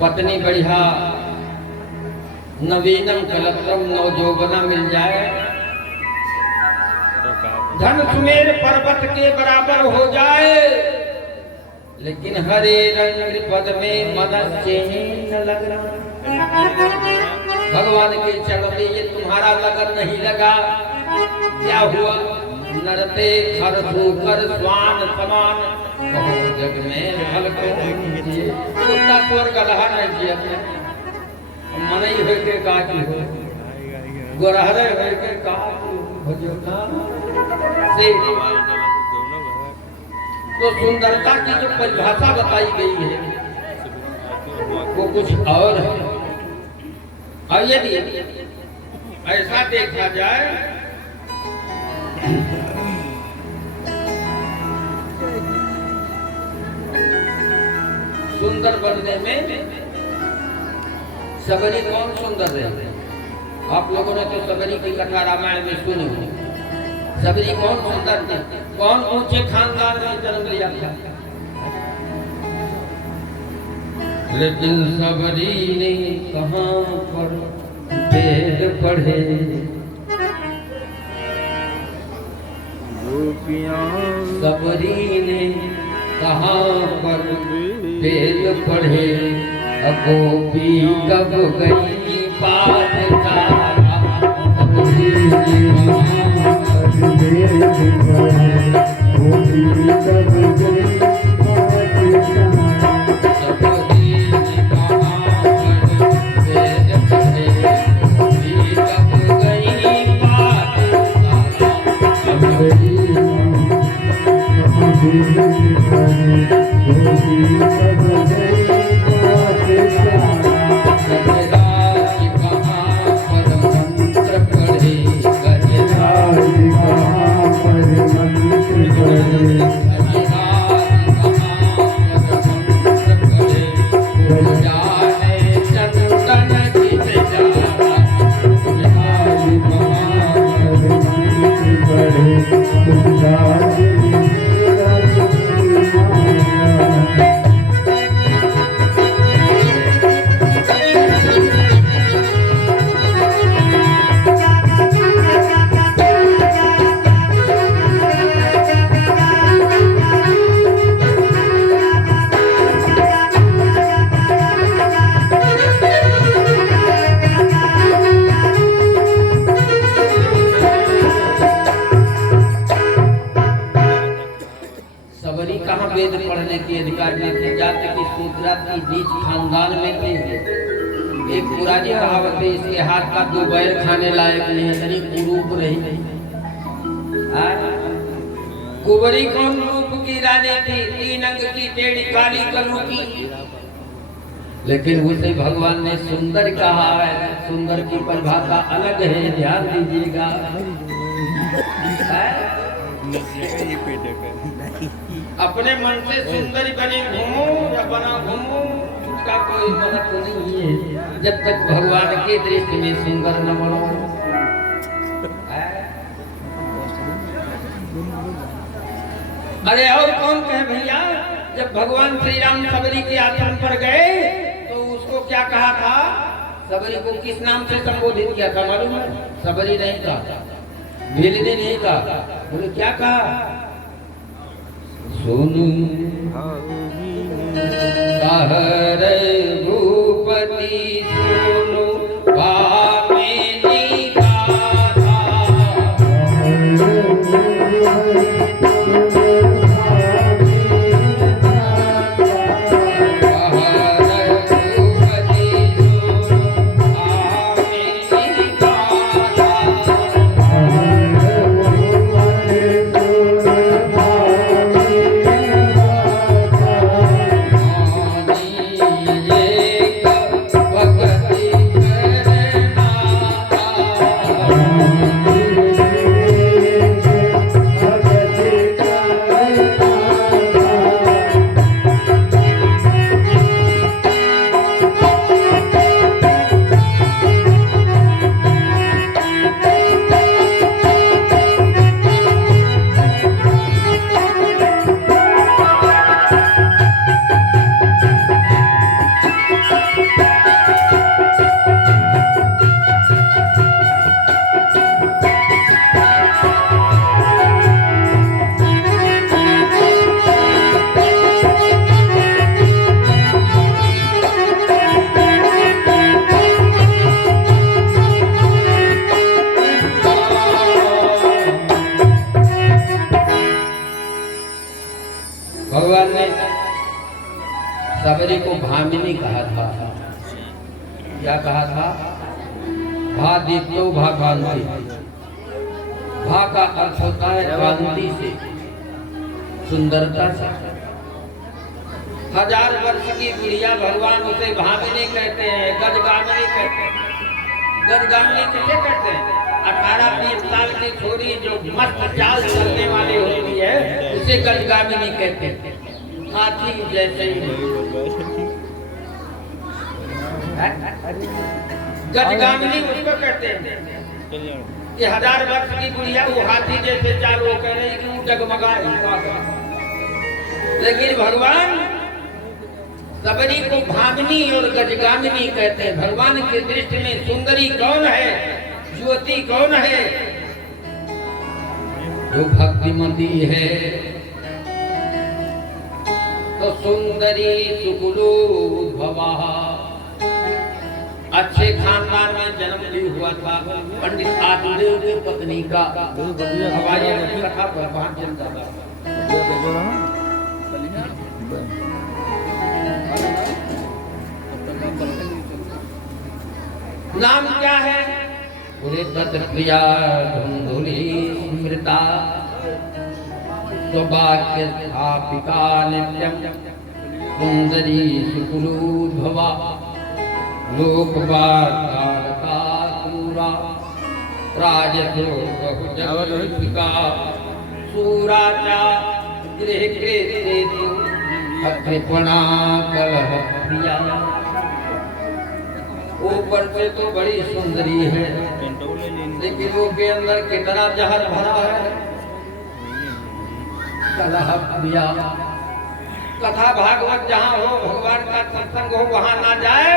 पत्नी बढ़िया नवीनम कलत्रम नवजोबना मिल जाए, धन सुमेर पर्वत के बराबर हो जाए, लेकिन हरे रंग पद में मन चैन न लगना। भगवान के चरण में ये तुम्हारा लगन नहीं लगा, क्या हुआ? नरते खर धोकर स्वान समान, कहो जग में फल को कुत्ता तोर गलहा नहीं किया, मनई हो के का की हो, गोरहरे हो के का हो जो ना से। तो सुंदरता की जो परिभाषा बताई गई है वो कुछ और है। और यदि ऐसा देखा जाए सुंदर बनने में सबरी कौन सुंदर है? आप लोगों ने तो सबरी की कथा रामायण में सुनी हो। सबरी कौन सुंदर थे? कौन ऊंचे खानदान में जन्म लिया था? लेकिन सबरी ने कहां पर वेद पढ़े, सबरी ने कहां पर वेद पढ़े, गोपी कब गई पाठशाला, वेद पढ़ने की अधिकार नहीं थी, जाति की सूत्रा की नीच खानदान में थे। एक पुरानी कहावत है, इसके हाथ का दो बैर खाने लायक नहीं है, यानी कुरूप रही। कुंवरी कौन रूप की रानी थी, तीन अंग की टेढ़ी काली कलू की, लेकिन उसे भगवान ने सुंदर कहा है। सुंदर की परिभाषा अलग है, ध्यान दीजिएगा। अपने मन से सुंदरी बने घूमो या बना घूमो, उसका कोई मतलब नहीं है, जब तक भगवान के दृष्टि में सुंदर न बनो। अरे और कौन कहे भैया, जब भगवान श्री राम सबरी के आश्रम पर गए तो उसको क्या कहा था? सबरी को किस नाम से संबोधित किया था मालूम है? सबरी नहीं कहा, भेलनी नहीं कहा, बोले क्या कहा? सोनू कहर भूपति सोनू भामिनी गाथा, भगत सबरी को भामिनी कहा था। क्या कहा था? भा दीप्तो भा कांति। भा का अर्थ होता है कांति से, सुंदरता से। 1000 वर्ष की बुढ़िया भगवान उसे भामिनी कहते हैं, गजगामिनी कहते हैं। गजगामिनी किसे कहते हैं? 18-20 साल की छोरी जो मस्त चाल चलने वाली होती है उसे गजगामिनी कहते हैं। हाथी जैसे ही गजगामिनी उसको कहते हैं कि 1000 वर्ष की बुढ़िया वो हाथी जैसे चाल, वो कह रही कि वो डगमगाए। लेकिन भगवान सबरी को भामिनी और गजगामिनी कहते हैं। भगवान की दृष्टि में सुंदरी कौन है, युवती कौन है? जो भक्तिमती है। तो सुंदरी सुकुलोद्भवा, अच्छे खानदान में जन्म लिया हुआ था। पंडित आत्मदेव की पत्नी का हवाई कथा प्रभात चलता था। नाम क्या है? प्रिया धुंधुली स्मृता सौभाग्य स्थापिका नित्यम सुंदरी सुकुलोद्भवा लोकवार्ता सूरा राजसो बहुजगविका सूराचा गृह कृतेतु अकृपणा कलह प्रिया। ऊपर से तो बड़ी सुंदरी है, लेकिन वो के अंदर कितना जहर भरा है। कलह प्रिया। कथा भागवत जहाँ हो, भगवान का सत्संग हो, वहाँ ना जाए,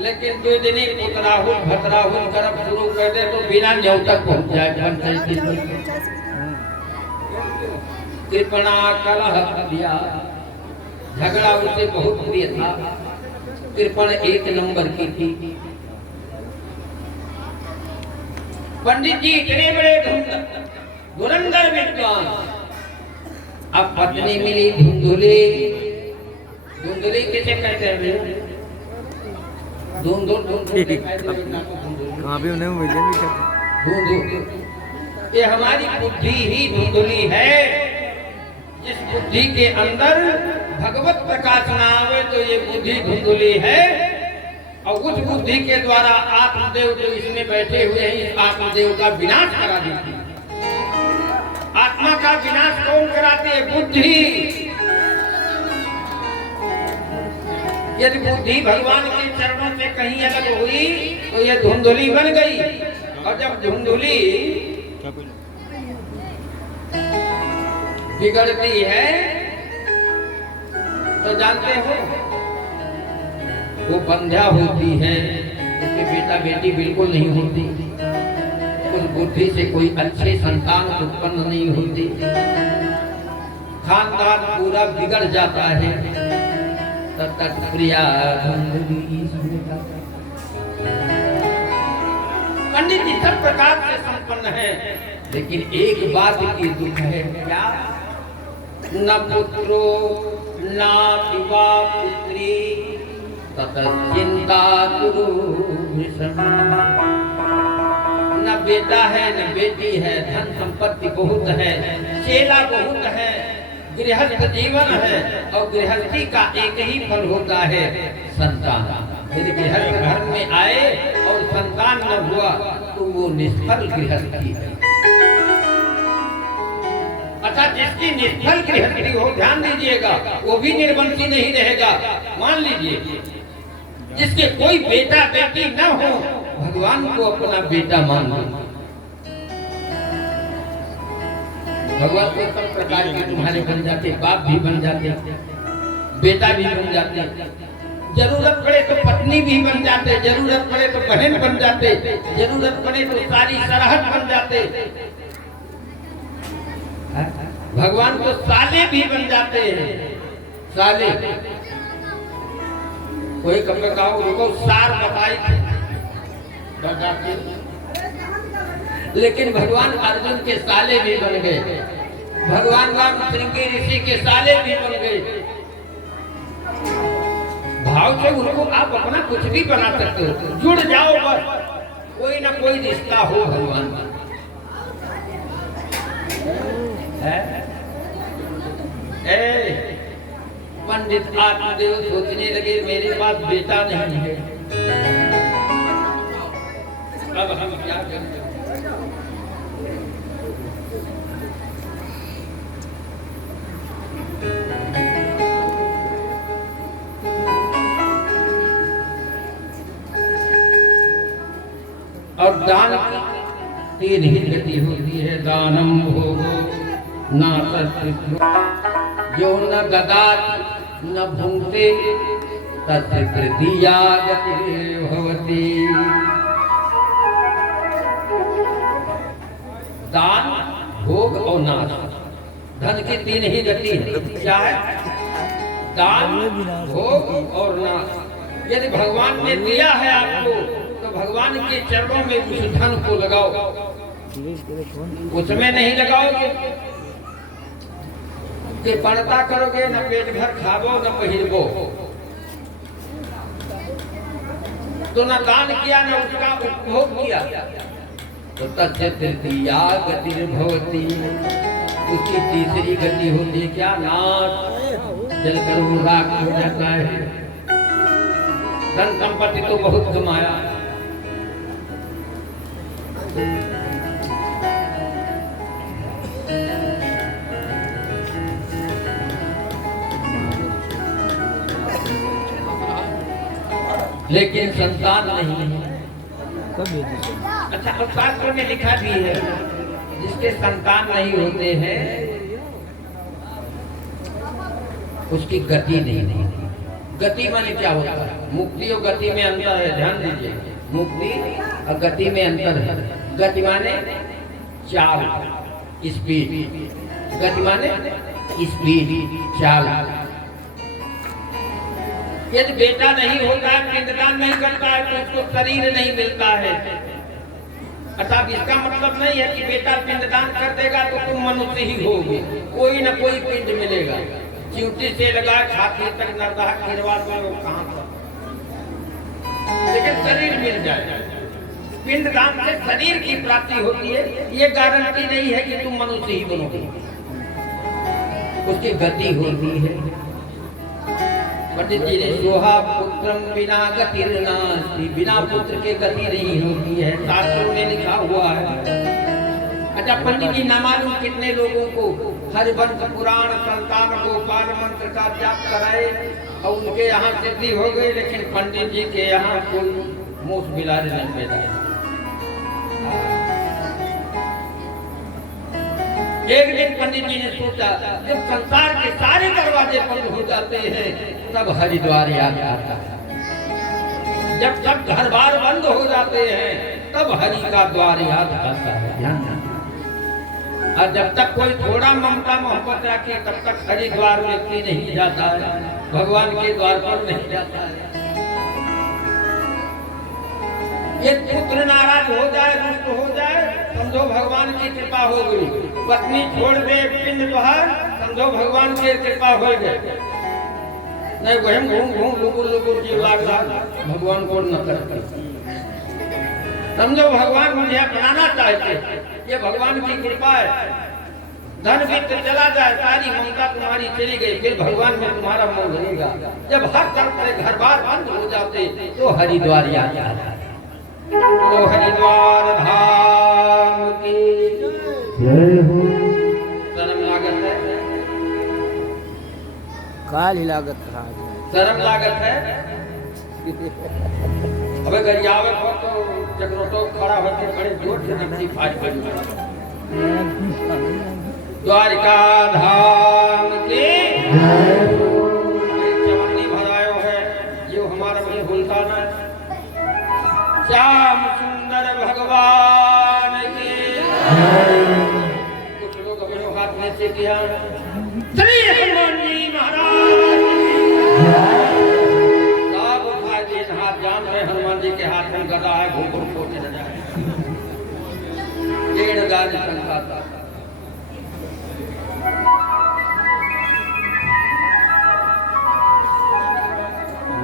लेकिन 2 दिन पुतराहुल भतराहुल करब शुरू कर दे तो बिना न्यौ तक पहुँच जाए। कृपणा कलह प्रिया। झगड़ा उसे बहुत प्रिय था। कृपण 1 नंबर की थी। पंडित जी इतने बड़े धुरंधर विद्वान। अब पत्नी मिली धुंधुली। धुंधुली किसे कहते हैं? कहाँ भी उन्हें मिले नहीं कहते। ये हमारी बुद्धि ही धुंधुली है। जिस बुद्धि के अंदर भगवत प्रकाश ना आवे तो ये बुद्धि धुंधुली है। और उस बुद्धि के द्वारा आत्मदेव जो इसमें बैठे हुए हैं, इस आत्मदेव का विनाश करा देती है। आत्मा का विनाश कौन कराती है? बुद्धि। यदि बुद्धि भगवान के चरणों से कहीं अलग हुई तो ये धुंधुली बन गई। और जब धुंधुली बिगड़ती है तो जानते हो वो बंध्या होती है, उसके बेटा बेटी बिल्कुल नहीं होती। उस बुद्धि से कोई अच्छे संतान उत्पन्न नहीं होती। खानदान पूरा बिगड़ जाता है। तब प्रिया पंडित जी सब प्रकार से संपन्न है, लेकिन एक बात की दुख है। क्या? न पुत्रो न विवा पुत्री चिंता कुरु। न बेटा है न बेटी है, धन संपत्ति बहुत है, चेला बहुत है, गृहस्थ जीवन है। और गृहस्थी का एक ही फल होता है, संतान। यदि गृहस्थ घर में आए और संतान न हुआ तो वो निष्फल गृहस्थी है। अच्छा, जिसकी निष्फल गृहस्थी हो, ध्यान दीजिएगा, वो भी निर्वंशी नहीं रहेगा। मान लीजिए जिसके कोई बेटा बेटी न हो, भगवान को अपना बेटा मान लो। भगवान को सब प्रकार के तुम्हारे बन जाते, बाप भी बन जाते, बेटा भी बन जाते, जरूरत पड़े तो पत्नी भी बन जाते, जरूरत पड़े तो बहन बन जाते, जरूरत पड़े तो सारी सरहद बन जाते। भगवान को साले भी बन जाते हैं। साले कोई कभी कहा उनको सार बताई लेकिन भगवान अर्जुन के साले भी बन गए, भगवान राम श्रृंगी ऋषि के साले भी बन गए। आप अपना कुछ भी बना सकते हो, जुड़ जाओ बस, कोई ना कोई रिश्ता हो भगवान का है। पंडित आत्मदेव सोचने लगे मेरे पास बेटा नहीं है, अब हम क्या करें। और दान तीन ही गति होती है, दानम भोगो न तत्व, जो न ददाति न भुंक्ते तस्य तृतीया गतिर्भवति। दान, भोग और नाश, धन की तीन ही गति है। क्या है? दान, भोग और नाश। यदि भगवान ने दिया है आपको तो भगवान के चरणों में उस धन को लगाओ, उसमें नहीं लगाओगे कि बढ़ता करोगे, न पेट भर खाबो न पहिरबो, तो न दान किया न उसका उपभोग किया, तो तस्य तृतीया गतिर्भवति, उसकी तीसरी गति होती है क्या? नाश, जलकर वो राख हो जाता है। धन संपत्ति तो बहुत कमाया, लेकिन संतान नहीं है। अच्छा, और शास्त्र में लिखा भी है जिसके संतान नहीं होते हैं उसकी गति नहीं। गति माने क्या होता है? मुक्ति और गति में अंतर है, ध्यान दीजिए। मुक्ति और गति में अंतर है। गति माने चाल, स्पीड, गति माने स्पीड, चाल। यदि बेटा नहीं होता है, पिंडदान नहीं करता है, तो उसको शरीर नहीं मिलता है। अर्थात इसका मतलब नहीं है कि बेटा पिंडदान कर देगा तो तुम मनुष्य ही होगे, कोई न कोई पिंड मिलेगा। चिंटी से लगा छाती तक नरदा खिड़वा तो कहाँ पर, लेकिन शरीर मिल जाए। पिंडदान से शरीर की प्राप्ति होती है, ये गारंटी नहीं है कि तुम मनुष्य ही बनोगे। उसकी गति होती है। पंडित जी ने सोहा पुत्रम बिना गतिर्नास्ति, बिना पुत्र के गति नहीं होती है, शास्त्रों में लिखा हुआ है। अच्छा, पंडित जी न मालूम कितने लोगों को हरिवंश पुराण संतान गोपाल मंत्र का जाप कराए और उनके यहाँ सिद्धि हो गई, लेकिन पंडित जी के यहाँ कोई मूस बिलारे नहीं पैदा। एक दिन पंडित जी ने सोचा, जब संसार के सारे दरवाजे बंद हो जाते हैं तब हरिद्वार याद आता है। जब सब घर बार बंद हो जाते हैं तब हरि का द्वार याद आता है। और जब तक कोई थोड़ा ममता मोहब्बत रखे तब तक हरिद्वार व्यक्ति नहीं जाता है, भगवान के द्वार पर नहीं जाता है। ये पुत्र नाराज हो जाए, रुष्ट हो जाए, समझो भगवान की कृपा हो गई। पत्नी छोड़ दे पिंड बाहर, समझो भगवान की कृपा हो गई। नहीं वही घूम घूम लुकुर लुकुर जीवा भगवान को न करते, समझो भगवान मुझे अपनाना चाहते, ये भगवान की कृपा है। धन वित्त चला जाए, सारी ममता तुम्हारी चली गई, फिर भगवान में तुम्हारा मन रहेगा। जब हर तरफ से घर बार बंद हो जाते तो हरिद्वार याद आता है। तो हरिद्वार धाम की जय हो। शर्म लागत है, काली लागत है, शर्म लागत है। अबे गरियावे को तो जगरोटो खड़ा होकर खड़े जोर से नक्सी फाज कर द्वारिका धाम की जय हो। चवन्नी भरायो है, जो हमारा मुझे भूलता ना। श्याम सुंदर भगवान की कुछ लोग अपने हाथ में से किया, श्री हनुमान जी महाराज सब उठा दिए हाथ। जान रहे हनुमान जी के हाथ में गदा है, घूम घूम छोटे न जाए। 1.5 गाज संख्या था।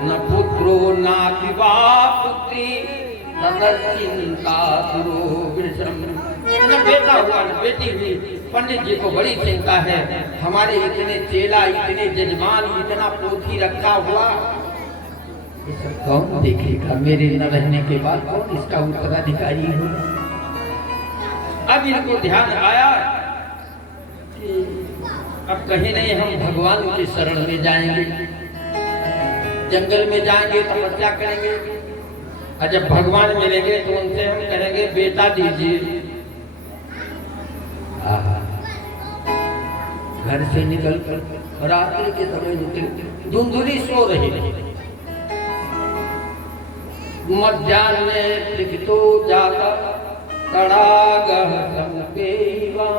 न पुत्र पुत्रो नातिवा पुत्री चिंता गुरु विषम। न बेटा हुआ न बेटी हुई, पंडित जी को बड़ी चिंता है। हमारे इतने चेला, इतने जजमान, इतना पोथी रखा हुआ, ये सब कौन देखेगा? मेरे न रहने के बाद कौन इसका उत्तराधिकारी हो? अब इनको ध्यान आया कि अब कहीं नहीं हम भगवान के शरण में जाएंगे, जंगल में जाएंगे, तपस्या करेंगे, और जब भगवान मिलेंगे तो उनसे हम कहेंगे बेटा दीजिए। घर से निकल कर रात्रि के समय निकल, धुंधुली सो रही, मध्याह्न लिखितो जाता तड़ागह संपेवा,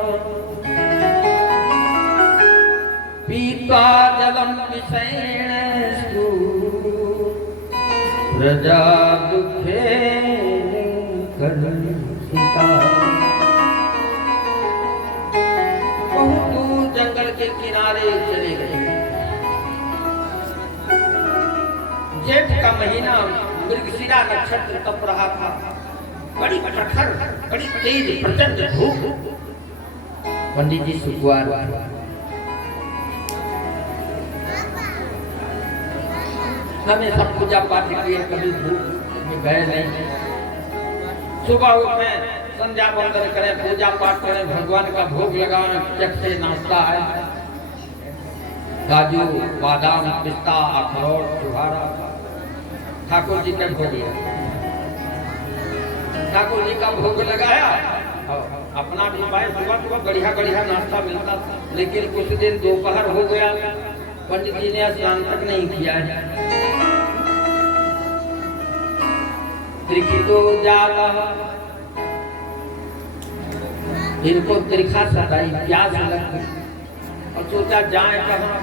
पीता जलम विषैणस्तु प्रजा दुखे कर्षिता। बहुत दूर जंगल के किनारे चले गए। जेठ का महीना, मृगशिरा नक्षत्र तप रहा था। बड़ी प्रखर, बड़ी तेज प्रचंड धूप। पंडित जी सुकुआर, हमें सब पूजा पाठ किए, कभी धूप में गए नहीं। सुबह उठे, संध्या वंदन करें, पूजा पाठ करें, भगवान का भोग लगाएं, चट से नाश्ता है, काजू बादाम पिस्ता अखरोट छुहारा। ठाकुर जी का भोग लगाया, ठाकुर जी का भोग लगाया, अपना भी भाई सुबह सुबह बढ़िया बढ़िया नाश्ता मिलता था। लेकिन कुछ दिन दोपहर हो गया, पंडित जी ने स्नान तक नहीं किया है। त्रिखितो जाला, इनको त्रिखा सताई, प्यास लग गई और सोचा जाए कहाँ,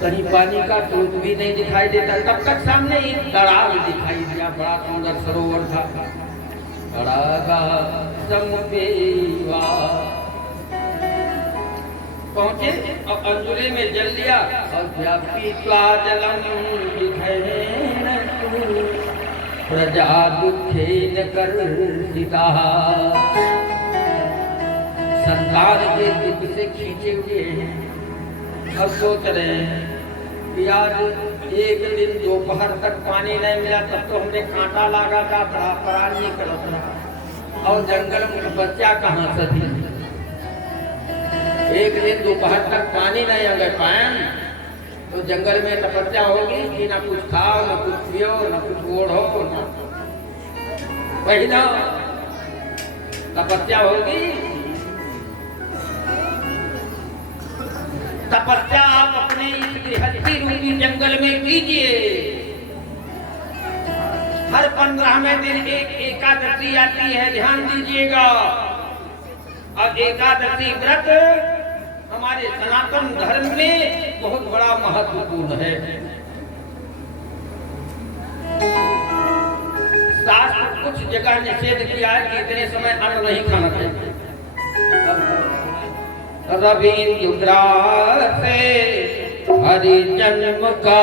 कहीं पानी का स्रोत भी नहीं दिखाई देता। तब तक सामने एक तालाब दिखाई दिया, बड़ा सुंदर सरोवर था। पहुंचे और अंजुले में जल लिया और पीता जलम प्रजा दुखेन कर्षिता। संतान के दुख से खींचे हुए हैं। अब सोच रहे हैं कि यार एक दिन दोपहर तक पानी नहीं मिला, तब तो हमने कांटा लगा था, प्राण नहीं करत रहा, और जंगल में बच्चा कहाँ से थी। एक दिन दोपहर तक पानी नहीं अगर पाए तो जंगल में तपस्या होगी कि ना कुछ खाओ, ना कुछ पियो, ना कुछ ओढ़ो, ना पहनो, तपस्या होगी। तपस्या आप अपने इस गृहस्थी रूपी जंगल में कीजिए। हर 15वें दिन एक एकादशी आती है, ध्यान दीजिएगा। और एकादशी व्रत हमारे सनातन धर्म में बहुत बड़ा महत्वपूर्ण है। शास्त्र कुछ जगह निषेध किया है कि इतने समय अन्न नहीं खाना चाहिए। रवीन्द्र ग्रासे हरि जन्म का,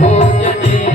भोजने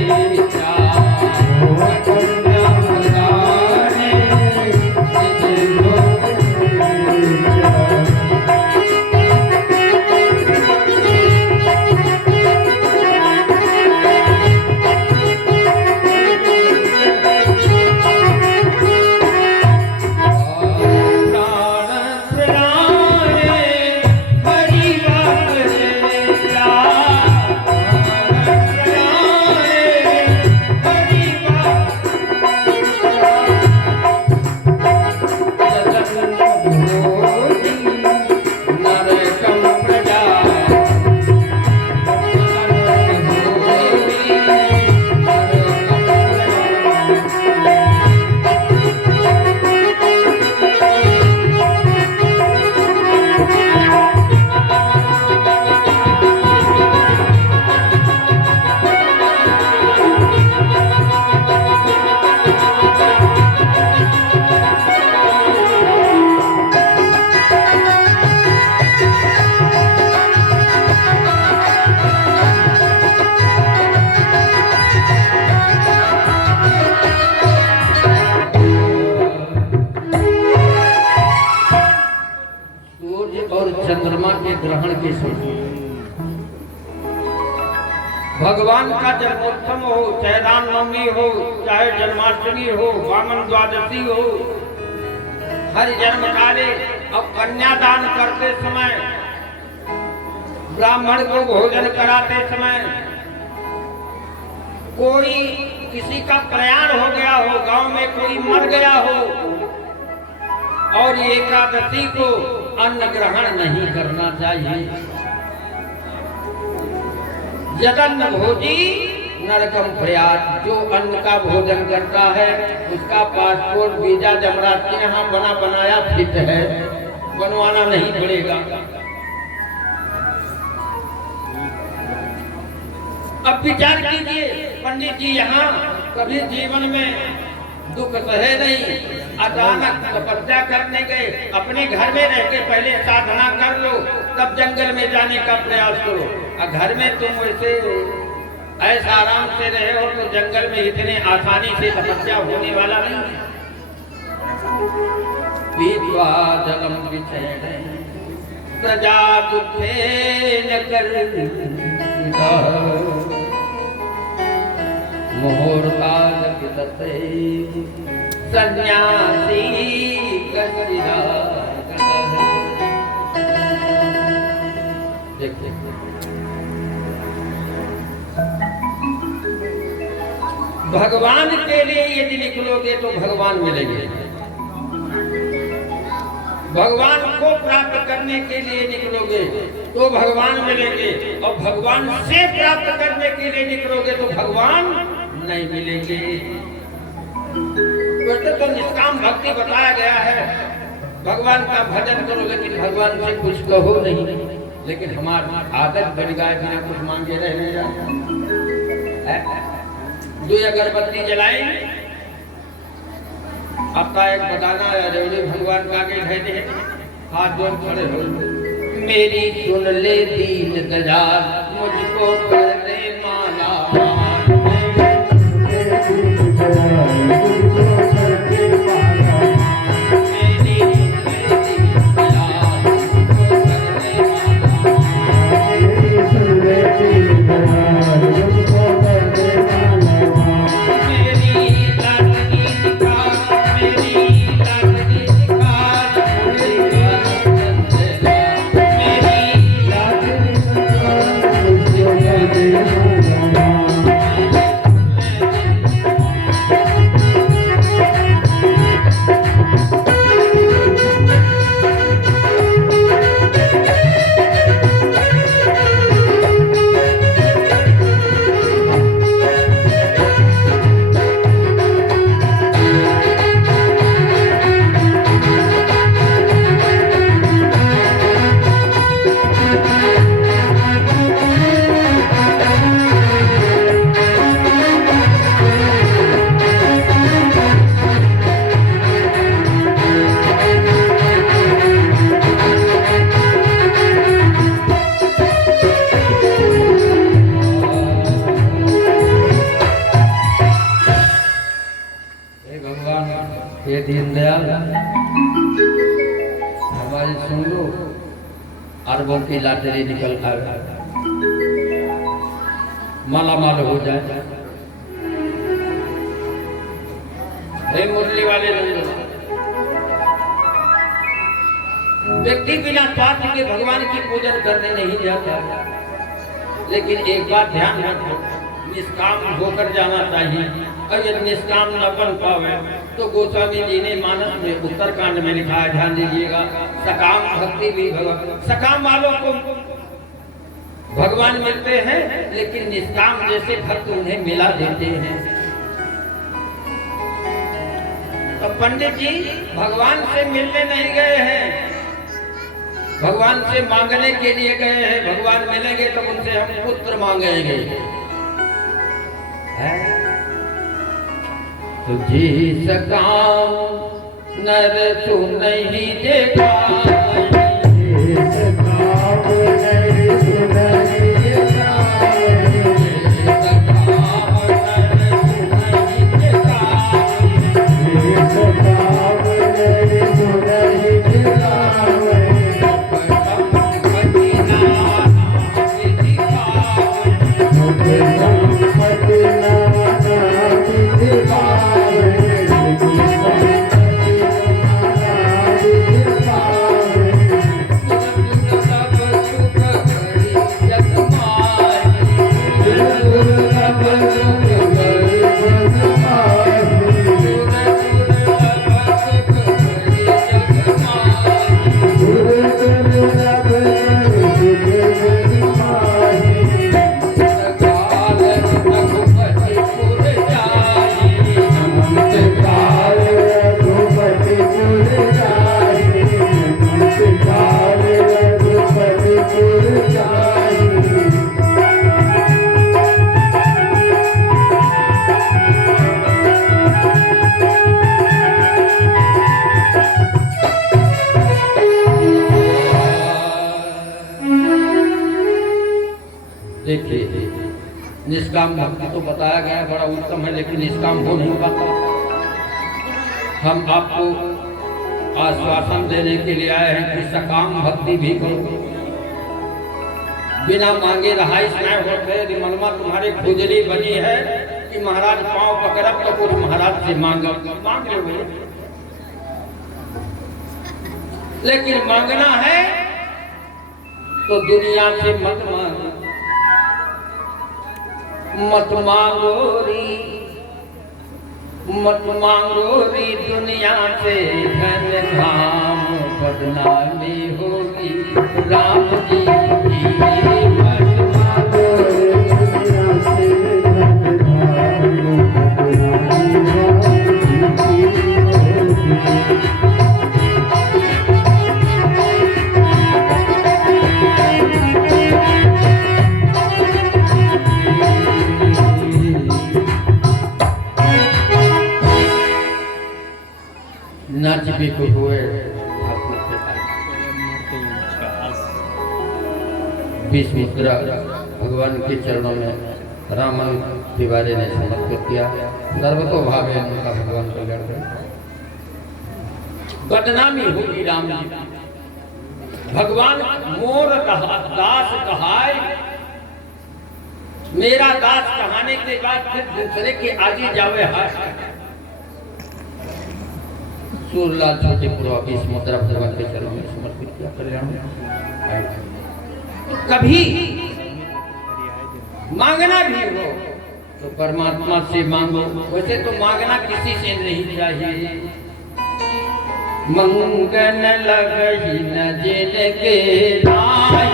ग्रहण के समय भगवान का जन्मोत्सव हो, चाहे रामनवमी हो, चाहे जन्माष्टमी हो, वामन द्वादशी हो, हर जन्म काले अब कन्यादान करते समय, ब्राह्मण को भोजन कराते समय, कोई किसी का प्रयाण हो गया हो, गांव में कोई मर गया हो और एकादशी को अन्न ग्रहण नहीं करना चाहिए। जगन्न भोजी नरकम प्रयास, जो अन्न का भोजन करता है उसका पासपोर्ट वीजा जमरात के यहाँ बना बनाया फिट है, बनवाना नहीं पड़ेगा। अब विचार कीजिए, पंडित जी यहाँ कभी जीवन में दुख सहे नहीं, अचानक तपस्या करने गए, अपने घर में रह के पहले साधना कर लो, तब जंगल में जाने का प्रयास करो। और घर में तुम वैसे ऐसा आराम से रहे हो तो जंगल में इतने आसानी से तपस्या होने वाला नहीं है। पीत्वा जलम विचैने प्रजा दुखेन कर्ता मुहूर्ताल विदते सन्यासी कसिदा। भगवान के लिए यदि निकलोगे तो भगवान मिलेंगे, भगवान को प्राप्त करने के लिए निकलोगे तो भगवान मिलेंगे, और भगवान से प्राप्त करने के लिए निकलोगे तो भगवान नहीं मिलेंगे। तो निष्काम भक्ति बताया गया है, भगवान का भजन करो लेकिन भगवान से कुछ कहो नहीं। लेकिन हमारी आदत बन गया बिना कुछ मांगे रहने जाए। जो अगरबत्ती जलाएंगे, आपका एक बताना है, रेवड़ी भगवान का आगे कहते हैं, हाथ जोड़ खड़े हो, मेरी सुन ले दीन दयाल मुझको कर दे माला। दीनदयाल हमारी सुन लो, अरबों की लॉटरी निकल कर माला माल हो जाए। मुरली वाले व्यक्ति बिना स्वार्थ के भगवान की पूजन करने नहीं जाता, लेकिन एक बात ध्यान रखो, निष्काम होकर जाना चाहिए। और यदि निष्काम न बन पावे तो गोस्वामी जी ने मानस में उत्तरकांड में लिखा है, ध्यान दीजिएगा, सकाम भक्ति भी भगवान, सकाम वालों को भगवान मिलते हैं लेकिन निष्काम जैसे भक्त उन्हें मिला देते हैं। तो पंडित जी भगवान से मिलने नहीं गए हैं, भगवान से मांगने के लिए गए हैं। भगवान मिलेंगे तो उनसे हम पुत्र मांगेंगे। तुझे सकाम नर तू नहीं देखा, निष्काम भक्ति तो बताया गया है, बड़ा उत्तम है, लेकिन निष्काम हो नहीं पाता। हम आपको आश्वासन देने के लिए आए हैं कि सकाम भक्ति भी करो। बिना मांगे रहाइश नहीं होते। यदि मनवा तुम्हारी खुजली बनी है कि महाराज पांव पकड़ब तो कुछ महाराज से मांग लो, लेकिन मांगना है तो दुनिया से मत मांगो, मत मांगो री दुनिया से धन धाम बदनामी होगी राम जी की। मत मांगो दुनिया से धन धाम नाच भी को हुए बीस मुद्रा भगवान के चरणों में रामन तिवारी ने समर्पित किया। सर्वतो भावे उनका भगवान कल्याण करे। बदनामी होगी राम जी। भगवान मोर दास कहाय, मेरा दास कहाने के बाद फिर दूसरे के आगे जावे हाथ। सूरलाल छोटे पूर्वा 20 मुद्रा भगवान के चरणों में समर्पित किया। कल्याण कभी मांगना भी हो तो परमात्मा से मांगो, वैसे तो मांगना किसी से नहीं चाहिए। मंगन लगही न जिनके नाई